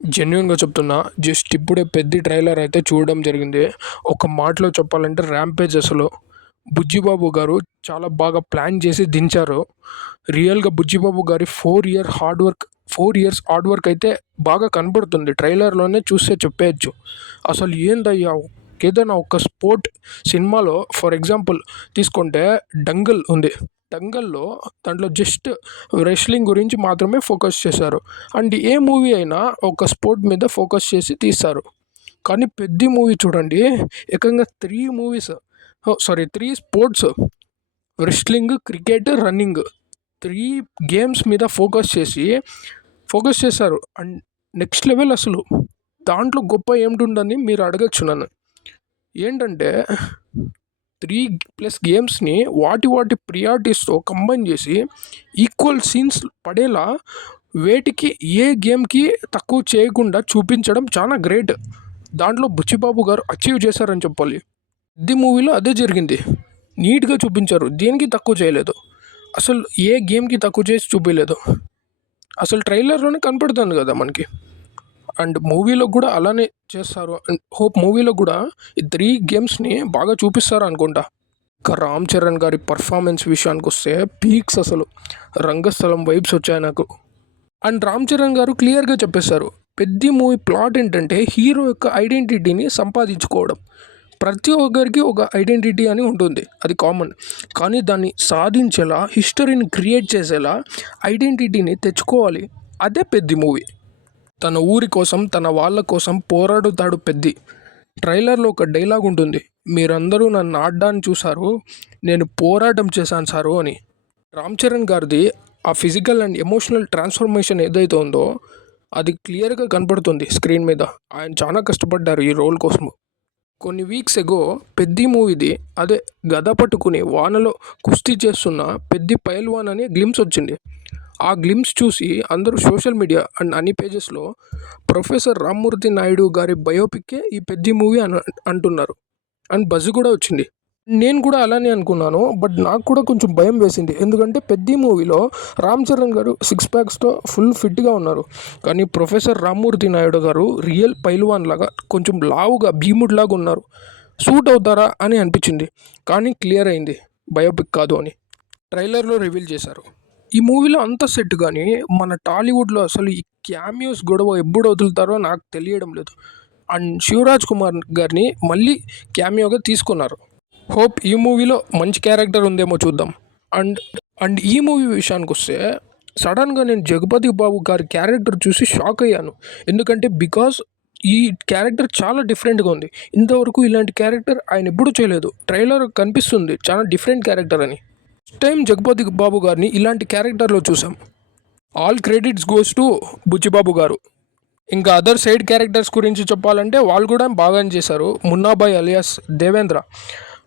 జెన్యూన్‌గా చెప్తున్నా. జస్ట్ ఇప్పుడే 'పెద్ది' ట్రైలర్ అయితే చూడడం జరిగింది. ఒక మాటలో చెప్పాలంటే ర్యాంపేజ్ అసలు. బుజ్జిబాబు గారు చాలా బాగా ప్లాన్ చేసి దించారు. రియల్‌గా బుజ్జిబాబు గారి 4 ఇయర్స్ హార్డ్ వర్క్ అయితే బాగా కనపడుతుంది. ట్రైలర్‌లోనే చూస్తే చెప్పేయొచ్చు. అసలు ఏందయ్యా! ఏదైనా ఒక స్పోర్ట్ సినిమాలో ఫర్ ఎగ్జాంపుల్ తీసుకుంటే 'డంగల్' ఉంది. 'డంగల్‌లో' దాంట్లో జస్ట్ రెస్లింగ్ గురించి మాత్రమే ఫోకస్ చేశారు. అండ్ ఏ మూవీ అయినా ఒక స్పోర్ట్ మీద ఫోకస్ చేసి తీస్తారు. కానీ 'పెద్ది' మూవీ చూడండి, ఏకంగా 3 sports, wrestling, cricket, running 3 games మీద ఫోకస్ చేశారు. అండ్ నెక్స్ట్ లెవెల్ అసలు. దాంట్లో గొప్ప ఏమిటుందని మీరు అడగొచ్చు నన్ను. ఏంటంటే 3+ గేమ్స్‌ని వాటి ప్రియారిటీస్‌తో కంబైన్ చేసి ఈక్వల్ సీన్స్ పడేలా వేటికి ఏ గేమ్‌కి తక్కువ చేయకుండా చూపించడం చాలా గ్రేట్. దాంట్లో బుచ్చిబాబు గారు అచీవ్ చేశారని చెప్పాలి. 'పెద్ది' మూవీలో అదే జరిగింది. నీట్‌గా చూపించారు. దేనికి తక్కువ చేయలేదు. అసలు ఏ గేమ్‌కి తక్కువ చేసి చూపియలేదు. అసలు ట్రైలర్‌లోనే కనపడుతుంది కదా మనకి. అండ్ మూవీలో కూడా అలానే చేస్తారు. అండ్ హోప్ మూవీలో కూడా ఈ 3 గేమ్స్‌ని బాగా చూపిస్తారు అనుకుంటా. ఇక 'రామ్ చరణ్' గారి పర్ఫార్మెన్స్ విషయానికొస్తే పీక్స్ అసలు. 'రంగస్థలం' వైబ్స్ వచ్చాయి నాకు. అండ్ 'రామ్ చరణ్' గారు క్లియర్‌గా చెప్పేశారు. 'పెద్ది' మూవీ ప్లాట్ ఏంటంటే హీరో యొక్క ఐడెంటిటీని సంపాదించుకోవడం. ప్రతి ఒక్కరికి ఒక ఐడెంటిటీ అని ఉంటుంది. అది కామన్. కానీ దాన్ని సాధించేలా, హిస్టరీని క్రియేట్ చేసేలా ఐడెంటిటీని తెచ్చుకోవాలి. అదే 'పెద్ది' మూవీ. తన ఊరి కోసం, తన వాళ్ళ కోసం పోరాడుతాడు 'పెద్ది'. ట్రైలర్‌లో ఒక డైలాగ్ ఉంటుంది. మీరందరూ నన్ను ఆడ్డాన్ని చూసారు, నేను పోరాటం చేశాను సారు అని. 'రామ్ చరణ్' గారిది ఆ ఫిజికల్ అండ్ ఎమోషనల్ ట్రాన్స్ఫర్మేషన్ ఏదైతే ఉందో అది క్లియర్‌గా కనపడుతుంది స్క్రీన్ మీద. ఆయన చాలా కష్టపడ్డారు ఈ రోల్ కోసము. కొన్ని వీక్స్ ఎగో 'పెద్ది' మూవీది అదే గద పట్టుకుని వానలో కుస్తీ చేస్తున్న 'పెద్ది పైల్వాన్' అనే గ్లింప్స్ వచ్చింది. ఆ గ్లింప్స్ చూసి అందరూ సోషల్ మీడియా అండ్ అన్ని పేజెస్‌లో ప్రొఫెసర్ రామ్మూర్తి నాయుడు గారి బయోపిక్కే ఈ 'పెద్ది' మూవీ అంటున్నారు. అండ్ బజ్ కూడా వచ్చింది. నేను కూడా అలానే అనుకున్నాను. బట్ నాకు కూడా కొంచెం భయం వేసింది. ఎందుకంటే 'పెద్ది' మూవీలో రామ్ చరణ్ గారు 6 ప్యాక్స్‌తో ఫుల్ ఫిట్‌గా ఉన్నారు. కానీ ప్రొఫెసర్ రామ్మూర్తి నాయుడు గారు రియల్ పైల్వాన్ లాగా కొంచెం లావుగా భీముడిలాగా ఉన్నారు. సూట్ అవుతారా అని అనిపించింది. కానీ క్లియర్ అయింది బయోపిక్ కాదు అని. ట్రైలర్‌లో రివీల్ చేశారు. ఈ మూవీలో అంతా సెట్ కానీ మన టాలీవుడ్లో అసలు ఈ క్యామియోస్ గొడవ ఎప్పుడు వదులుతారో నాకు తెలియడం లేదు. అండ్ శివరాజ్ కుమార్ గారిని మళ్ళీ క్యామియోగా తీసుకున్నారు. హోప్ ఈ మూవీలో మంచి క్యారెక్టర్ ఉందేమో చూద్దాం. అండ్ అండ్ ఈ మూవీ విషయానికి వస్తే సడన్గా నేను జగపతి బాబు గారి క్యారెక్టర్ చూసి షాక్ అయ్యాను. ఎందుకంటే బికాస్ ఈ క్యారెక్టర్ చాలా డిఫరెంట్గా ఉంది. ఇంతవరకు ఇలాంటి క్యారెక్టర్ ఆయన ఎప్పుడూ చేయలేదు. ట్రైలర్ కనిపిస్తుంది చాలా డిఫరెంట్ క్యారెక్టర్ అని. ఫస్ట్ టైం జగపతి బాబు గారిని ఇలాంటి క్యారెక్టర్లో చూసాం. All credits goes to Buchi Babu garu. ఇంకా అదర్ సైడ్ క్యారెక్టర్స్ గురించి చెప్పాలంటే వాళ్ళు కూడా బాగానే చేశారు. మున్నాబాయ్ అలియాస్ దేవేంద్ర,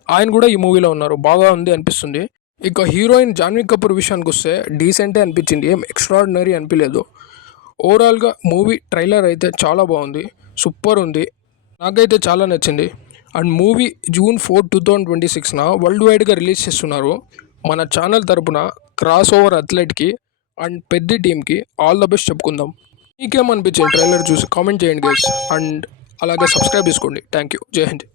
ఆయన కూడా ఈ మూవీలో ఉన్నారు. బాగా ఉంది అనిపిస్తుంది. ఇక హీరోయిన్ జాన్వీ కపూర్ విషయానికి వస్తే డీసెంటే అనిపించింది. ఏం ఎక్స్ట్రాడినరీ అనిపించలేదు. ఓవరాల్గా మూవీ ట్రైలర్ అయితే చాలా బాగుంది. సూపర్ ఉంది. నాకైతే చాలా నచ్చింది. అండ్ మూవీ June 4, 2026న వరల్డ్ వైడ్గా రిలీజ్ చేస్తున్నారు. మన ఛానల్ తరపున క్రాస్ ఓవర్ అథ్లెట్కి అండ్ 'పెద్ది' టీమ్కి ఆల్ ద బెస్ట్ చెప్పుకుందాం. మీకేమనిపించింది ట్రైలర్ చూసి కామెంట్ చేయండి గైస్. అండ్ అలాగే సబ్స్క్రైబ్ చేసుకోండి. Thank you. జై హింద్.